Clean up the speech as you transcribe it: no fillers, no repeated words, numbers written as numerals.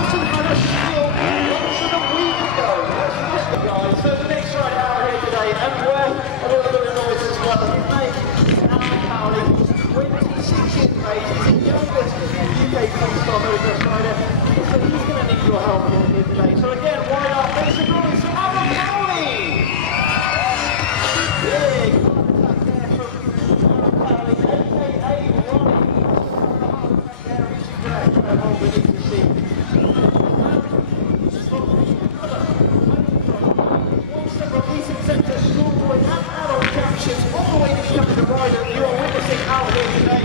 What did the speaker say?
Johnson had a spill less than a week ago. Guys, so the next ride out here today, and we're a little bit of noise as well. His name is Alan Cowley. He's 26 years of age. He's the youngest UK freestyle motocross rider. So he's going to need your help here today. So again, why not? Make some noise for Alan Cowley! Big heart attack there from Alan Cowley, aka Ronnie. There is your breath. That's all we need to see. Centre schoolboy and adult championships all the way to becoming the rider you are witnessing out here today.